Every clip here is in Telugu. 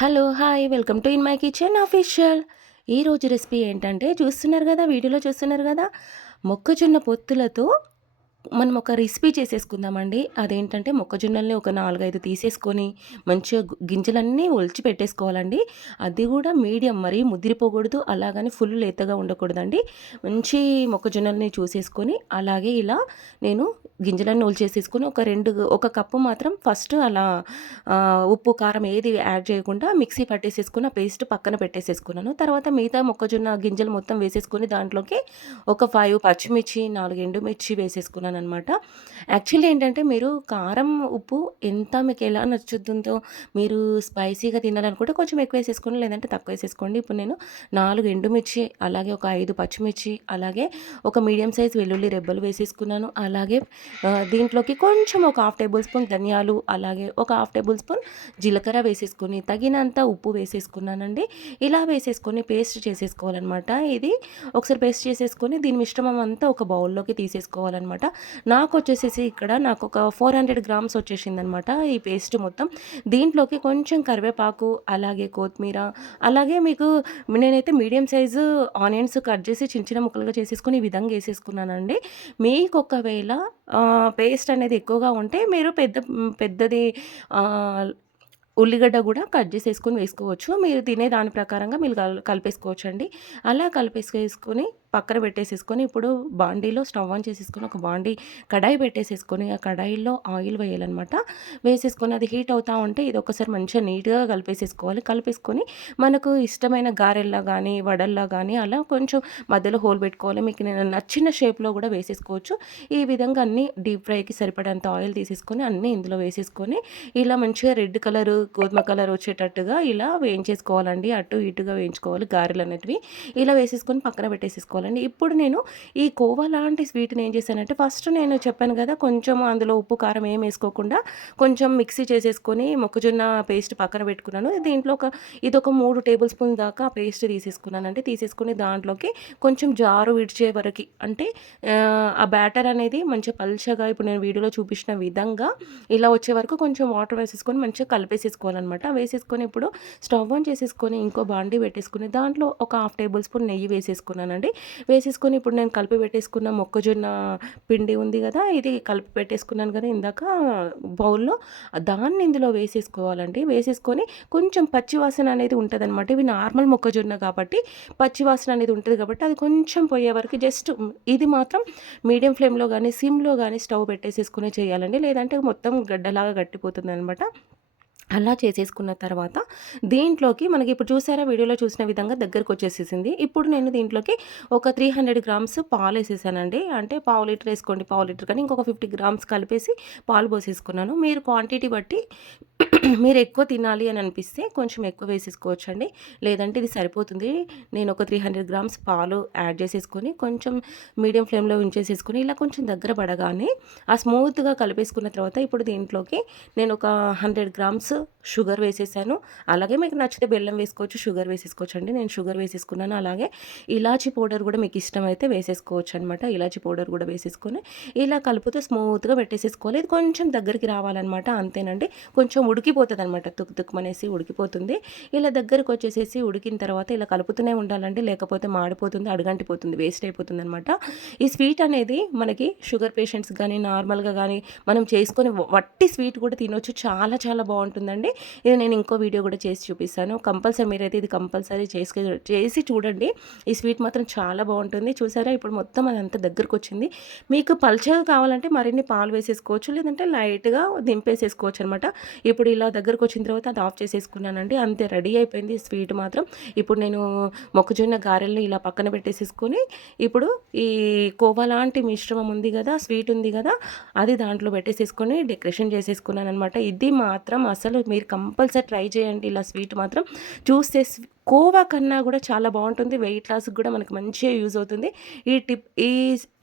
Hello hi welcome to in my kitchen official. ఈరోజు రెసిపీ ఏంటంటే చూస్తున్నారు కదా వీడియోలో చూస్తున్నారు కదా మొక్కజొన్న పొత్తులతో మనం ఒక రెసిపీ చేసేసుకుందామండి. అదేంటంటే మొక్కజొన్నల్ని ఒక నాలుగైదు తీసేసుకొని మంచిగా గింజలన్నీ ఒలిచి పెట్టేసుకోవాలండి. అది కూడా మీడియం మరీ ముదిరిపోకూడదు. అలాగని ఫుల్ లేతగా ఉండకూడదండి. మంచి మొక్కజొన్నల్ని చూసేసుకొని అలాగే ఇలా నేను గింజలన్నీ ఒలిచేసేసుకొని ఒక రెండు ఒక కప్పు మాత్రం ఫస్ట్ అలా ఉప్పు కారం ఏది యాడ్ చేయకుండా మిక్సీ పట్టేసేసుకున్న పేస్ట్ పక్కన పెట్టేసేసుకున్నాను. తర్వాత మిగతా మొక్కజొన్న గింజలు మొత్తం వేసేసుకొని దాంట్లోకి ఒక ఫైవ్ పచ్చిమిర్చి నాలుగు ఎండుమిర్చి వేసేసుకున్నాను అనమాట యాక్చువల్లీ ఏంటంటే మీరు కారం ఉప్పు ఎంత మీకు ఎలా నచ్చుతుందో మీరు స్పైసీగా తినాలనుకుంటే కొంచెం ఎక్కువ వేసేసుకోండి లేదంటే తక్కువ వేసేసుకోండి. ఇప్పుడు నేను నాలుగు ఎండుమిర్చి అలాగే ఒక ఐదు పచ్చిమిర్చి అలాగే ఒక మీడియం సైజ్ వెల్లుల్లి రెబ్బలు వేసేసుకున్నాను. అలాగే దీంట్లోకి కొంచెం ఒక హాఫ్ టేబుల్ స్పూన్ ధనియాలు అలాగే ఒక హాఫ్ టేబుల్ స్పూన్ జీలకర్ర వేసేసుకొని తగినంత ఉప్పు వేసేసుకున్నానండి. ఇలా వేసేసుకొని పేస్ట్ చేసేసుకోవాలన్నమాట. ఇది ఒకసారి పేస్ట్ చేసేసుకొని దీని మిశ్రమం అంతా ఒక బౌల్లోకి తీసేసుకోవాలన్నమాట. నాకు వచ్చేసేసి ఇక్కడ నాకు ఒక ఫోర్ హండ్రెడ్ గ్రామ్స్ వచ్చేసింది అనమాట ఈ పేస్ట్ మొత్తం. దీంట్లోకి కొంచెం కరివేపాకు అలాగే కొత్తిమీర అలాగే మీకు నేనైతే మీడియం సైజు ఆనియన్స్ కట్ చేసి చిన్న చిన్న ముక్కలుగా చేసేసుకుని ఈ విధంగా వేసేసుకున్నానండి. మీకు ఒకవేళ పేస్ట్ అనేది ఎక్కువగా ఉంటే మీరు పెద్ద పెద్దది ఉల్లిగడ్డ కూడా కట్ చేసేసుకొని వేసుకోవచ్చు. మీరు తినే దాని ప్రకారంగా మీరు కల్ కలిపేసుకోవచ్చు అండి అలా కలిపేసుకొని పక్కన పెట్టేసేసుకొని ఇప్పుడు బాండీలో స్టవ్ ఆన్ చేసేసుకొని ఒక బాండీ కడాయి పెట్టేసేసుకొని ఆ కడాయిలో ఆయిల్ వేయాలన్నమాట. వేసేసుకొని అది హీట్ అవుతూ ఉంటే ఇది ఒకసారి మంచిగా నీట్గా కలిపేసేసుకోవాలి. కలిపేసుకొని మనకు ఇష్టమైన గారెల్లా కానీ వడల్లా కానీ అలా కొంచెం మధ్యలో హోల్ పెట్టుకోవాలి. మీకు నేను నచ్చిన షేప్లో కూడా వేసేసుకోవచ్చు. ఈ విధంగా అన్ని డీప్ ఫ్రైకి సరిపడేంత ఆయిల్ తీసేసుకొని అన్నీ ఇందులో వేసేసుకొని ఇలా మంచిగా రెడ్ కలర్ గోధుమ కలర్ వచ్చేటట్టుగా ఇలా వేయించేసుకోవాలండి. అటు ఇటుగా వేయించుకోవాలి గారెలు అనేటివి. ఇలా వేసేసుకొని పక్కన పెట్టేసేసుకోవాలండి ఇప్పుడు నేను ఈ కోవా లాంటి స్వీట్ని ఏం చేశానంటే ఫస్ట్ నేను చెప్పాను కదా కొంచెం అందులో ఉప్పు కారం ఏం వేసుకోకుండా కొంచెం మిక్సీ చేసేసుకొని మొక్కజొన్న పేస్ట్ పక్కన పెట్టుకున్నాను. దీంట్లో ఒక ఇది ఒక మూడు టేబుల్ స్పూన్ దాకా పేస్ట్ తీసేసుకున్నానంటే తీసేసుకుని దాంట్లోకి కొంచెం జారు విడిచే వరకు అంటే ఆ, బ్యాటర్ అనేది మంచిగా పల్చగా ఇప్పుడు నేను వీడియోలో చూపించిన విధంగా ఇలా వచ్చే వరకు కొంచెం వాటర్ వేసేసుకొని మంచిగా కలిపేసేసుకోవాలన్నమాట. వేసేసుకొని ఇప్పుడు స్టవ్ ఆన్ చేసేసుకొని ఇంకో బాండి పెట్టేసుకుని దాంట్లో ఒక హాఫ్ టేబుల్ స్పూన్ నెయ్యి వేసేసుకున్నానండి. వేసేసుకొని ఇప్పుడు నేను కలిపి పెట్టేసుకున్న మొక్కజొన్న పిండి ఉంది కదా ఇది కలిపి పెట్టేసుకున్నాను కదా ఇందాక బౌల్లో. దాన్ని ఇందులో వేసేసుకోవాలండి. వేసేసుకొని కొంచెం పచ్చివాసన అనేది ఉంటుంది అనమాట ఇవి నార్మల్ మొక్కజొన్న కాబట్టి పచ్చివాసన అనేది ఉంటుంది కాబట్టి అది కొంచెం పోయే వరకు జస్ట్ ఇది మాత్రం మీడియం ఫ్లేమ్లో కానీ సిమ్లో కానీ స్టవ్ పెట్టేసేసుకునే చేయాలండి. లేదంటే మొత్తం గడ్డలాగా గట్టిపోతుంది అనమాట అలా చేసేసుకున్న తర్వాత దీంట్లోకి మనకి ఇప్పుడు చూసారా వీడియోలో చూసిన విధంగా దగ్గరకు వచ్చేసేసింది. ఇప్పుడు నేను దీంట్లోకి ఒక త్రీ హండ్రెడ్ గ్రామ్స్ పాలు వేసేసానండి. అంటే పావు లీటర్ వేసుకోండి పావు లీటర్ కానీ ఇంకొక ఫిఫ్టీ గ్రామ్స్ కలిపేసి పాలు పోసేసుకున్నాను. మీరు క్వాంటిటీ బట్టి మీరు ఎక్కువ తినాలి అని అనిపిస్తే కొంచెం ఎక్కువ వేసేసుకోవచ్చండి. లేదంటే ఇది సరిపోతుంది. నేను ఒక త్రీ హండ్రెడ్ గ్రామ్స్ పాలు యాడ్ చేసేసుకొని కొంచెం మీడియం ఫ్లేమ్లో ఉంచేసేసుకొని ఇలా కొంచెం దగ్గర పడగానే ఆ స్మూత్గా కలిపేసుకున్న తర్వాత ఇప్పుడు దీంట్లోకి నేను ఒక హండ్రెడ్ గ్రామ్స్ షుగర్ వేసేసాను. అలాగే మీకు నచ్చితే బెల్లం వేసుకోవచ్చు షుగర్ వేసేసుకోవచ్చు అండి. నేను షుగర్ వేసేసుకున్నాను. అలాగే ఇలాచీ పౌడర్ కూడా మీకు ఇష్టమైతే వేసేసుకోవచ్చు అనమాట ఇలాచీ పౌడర్ కూడా వేసేసుకొని ఇలా కలుపుతూ స్మూత్గా పెట్టేసేసుకోవాలి. ఇది కొంచెం దగ్గరికి రావాలన్నమాట. అంతేనండి. కొంచెం ఉడికిపోతుంది అనమాట తుక్కు తుక్కుమనేసి ఉడికిపోతుంది. ఇలా దగ్గరికి వచ్చేసేసి ఉడికిన తర్వాత ఇలా కలుపుతూనే ఉండాలండి. లేకపోతే మాడిపోతుంది అడుగంటిపోతుంది వేస్ట్ అయిపోతుంది అనమాట ఈ స్వీట్ అనేది మనకి షుగర్ పేషెంట్స్ కానీ నార్మల్గా కానీ మనం చేసుకొని వట్టి స్వీట్ కూడా తినొచ్చు. చాలా చాలా బాగుంటుంది. బాగుంటుందండి ఇది నేను ఇంకో వీడియో కూడా చేసి చూపిస్తాను. కంపల్సరీ మీరైతే ఇది కంపల్సరీ చేసి చేసి చూడండి. ఈ స్వీట్ మాత్రం చాలా బాగుంటుంది. చూసారా? ఇప్పుడు మొత్తం అదంతా దగ్గరకు వచ్చింది మీకు పల్చగా కావాలంటే మరిన్ని పాలు వేసేసుకోవచ్చు. లేదంటే లైట్గా దింపేసేసుకోవచ్చు అనమాట ఇప్పుడు ఇలా దగ్గరకు వచ్చిన తర్వాత అది ఆఫ్ చేసేసుకున్నానండి. అంతే రెడీ అయిపోయింది స్వీట్ మాత్రం. ఇప్పుడు నేను మొక్కజొన్న గారెల్ని ఇలా పక్కన పెట్టేసేసుకొని ఇప్పుడు ఈ కోవా లాంటి మిశ్రమం ఉంది కదా స్వీట్ ఉంది కదా అది దాంట్లో పెట్టేసేసుకొని డెకరేషన్ చేసేసుకున్నాను అనమాట ఇది మాత్రం అసలు మీరు కంపల్సరీ ట్రై చేయండి ఇలా స్వీట్ మాత్రం. చూస్తే కోవా కన్నా కూడా చాలా బాగుంటుంది. వెయిట్ లాస్కి కూడా మనకు మంచిగా యూజ్ అవుతుంది. ఈ టిప్ ఈ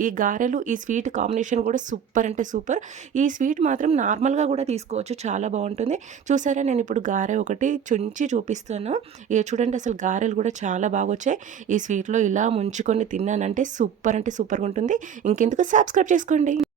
ఈ గారెలు ఈ స్వీట్ కాంబినేషన్ కూడా సూపర్ అంటే సూపర్. ఈ స్వీట్ మాత్రం నార్మల్గా కూడా తీసుకోవచ్చు. చాలా బాగుంటుంది. చూసారా? నేను ఇప్పుడు గారె ఒకటి చుంచి చూపిస్తాను. ఇక చూడండి అసలు గారెలు కూడా చాలా బాగా వచ్చాయి. ఈ స్వీట్లో ఇలా ముంచుకొని తిన్నానంటే సూపర్ అంటే సూపర్గా ఉంటుంది. ఇంకెందుకు? సబ్స్క్రైబ్ చేసుకోండి.